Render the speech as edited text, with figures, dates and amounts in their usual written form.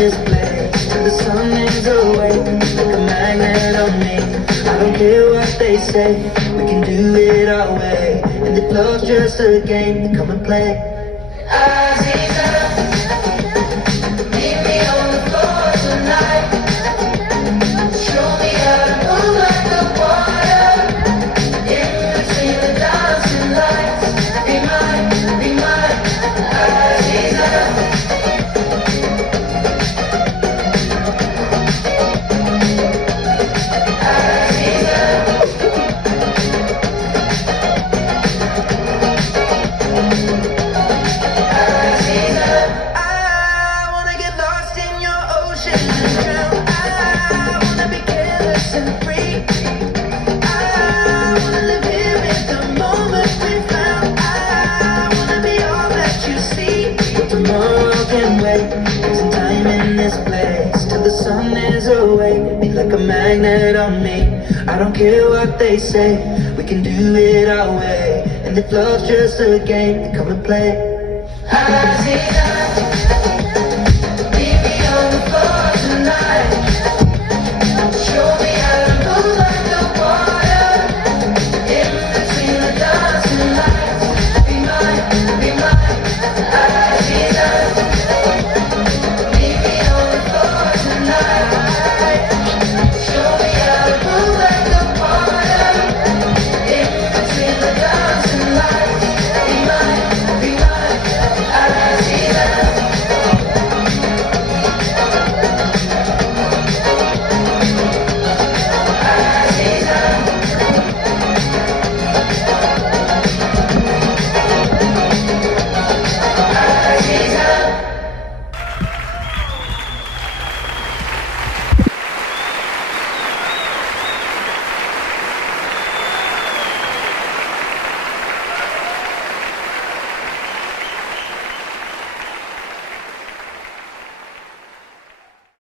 this place till the sun is away. Like a magnet on me. I don't care what they say, we can do it our way. And if love's just a game, then come and play. Aziza, meet me on the floor tonight. Show me how to move like the water in between the dancing lights. Be mine, Aziza. Like a magnet on me. I don't care what they say, we can do it our way. And if love's just a game, then come and play. Aziza.